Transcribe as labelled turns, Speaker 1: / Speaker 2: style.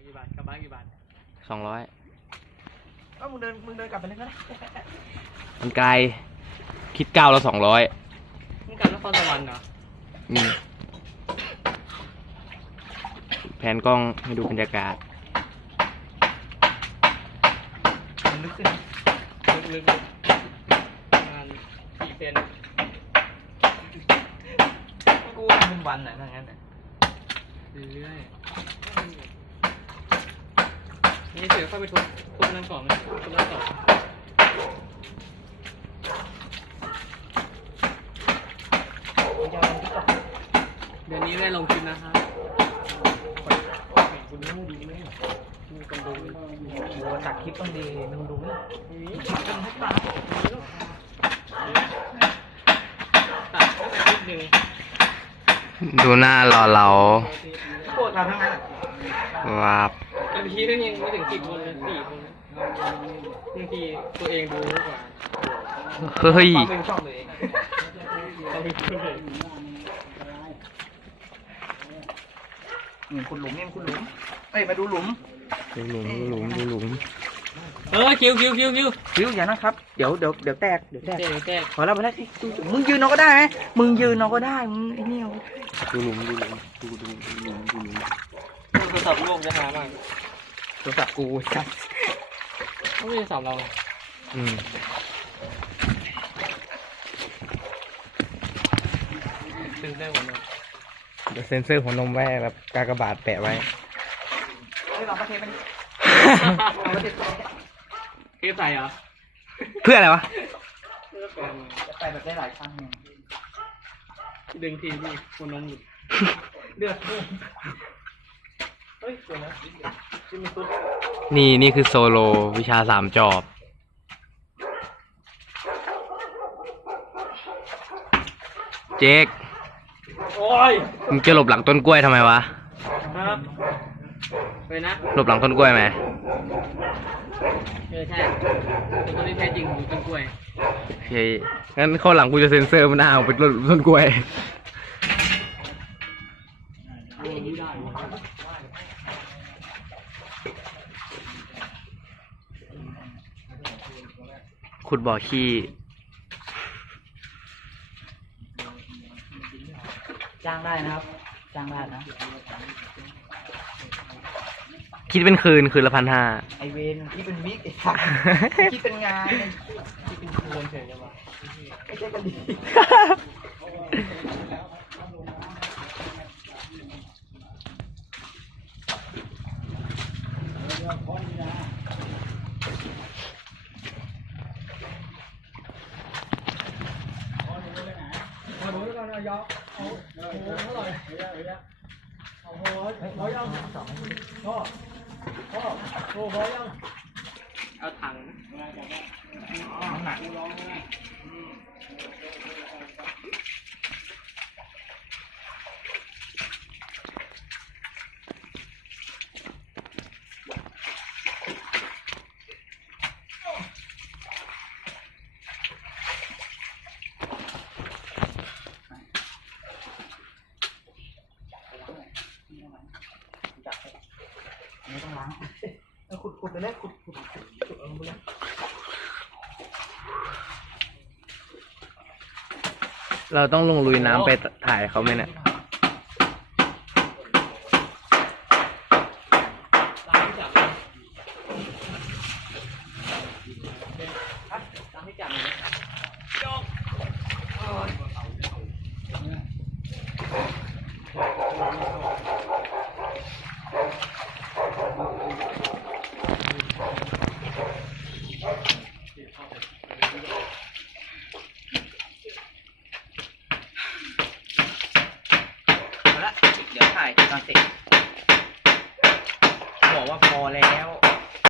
Speaker 1: กี่บาทกลับบ้านกี่บาท
Speaker 2: 200
Speaker 1: ก็มึงเดินกลับไปเลยก็ได้
Speaker 2: มันไกลคิด9แล้ว200
Speaker 1: มึงกลับนครสวรรค์เหรอ
Speaker 2: แผนกล้องให้ดูบรรยากาศ
Speaker 1: มันลึกขึ้นลึกประมาณ4 เซนกูเป็นวันไหนทั้งนั้นเรื่อยนี่เสือเข้าไปทุบนั่นก่อนทุบนั่นต่อเดือนนี้ได้ลงคลิปนะครับคุณไม่ดีไหมมีคนดูตัดคลิปต้องดีมึงดูไหมตัดตัดคลิปหนึ่ง
Speaker 2: ดูหน้ารอเรา
Speaker 1: โคตรเราทั้งนั้น
Speaker 2: ว้าบ
Speaker 1: บางทีก็ยังไม่ถึง10 คนเลย4 คนบางทีตัวเองดูกว่า
Speaker 2: เฮ้ย
Speaker 1: เป็นช่องตัวเองคุณหลุมนี่คุณหลุมเอ้ยมาดูหลุมคิวอย่านะครับเดี๋ยวแตกพอแล้วมึงยืนเอาก็ได้ไหมมึงยืนเอาก็ได้มึงไอ้นี่เอา
Speaker 2: ดูหลุม
Speaker 1: โทรศัพท์โลกจะหามากโทรศัพท์กูใช่ไม่ใช่โทรศัพท์เราซื้อได้หมดเลย
Speaker 2: เดี๋ยวเซ็นเซอร์หัวนมไว้แบบกากบาทแปะไว้
Speaker 1: เราประเทศมันเทใส่เหรอ
Speaker 2: เพื่ออะไรวะ
Speaker 1: ใส่แบบได้หลายครั้งดึงทีนี่หัวนมหลุดเดือดเฮ้ยสวยนะ
Speaker 2: นี่คือโซโลวิชา3 จอบเจ๊ก
Speaker 1: โอ้ย
Speaker 2: มึงจะหลบหลังต้นกล้วยทำไมวะ
Speaker 1: ครับไปนะ
Speaker 2: หลบหลังต้นกล้วยไหม
Speaker 1: ใช่ตัวนี้แท้จริงอยู่ต้นกล้วย
Speaker 2: โอเคงั้นข้อหลังกูจะเซ็นเซอร์มันเอาไปหลบต้นกล้วยขุดบ่อขี้
Speaker 1: จ้างได้นะครับจ้างได้นะ
Speaker 2: คิดเป็นคืนละ1,500
Speaker 1: ไอเวนที่เป็นวิกไอ้สัสที่เป็นงานที่เป็นคืนเฉยๆวะไม่ใช่กันดีเอาถังน้ำหนักไม่ต้องล้างขุดไปเลยขุดลงไปเลย
Speaker 2: เราต้องลงลุยน้ำไปถ่ายเขาไหมเนี่ย
Speaker 1: เดี๋ยวถ่ายตอนเสร็จบอกว่าพอแล้ว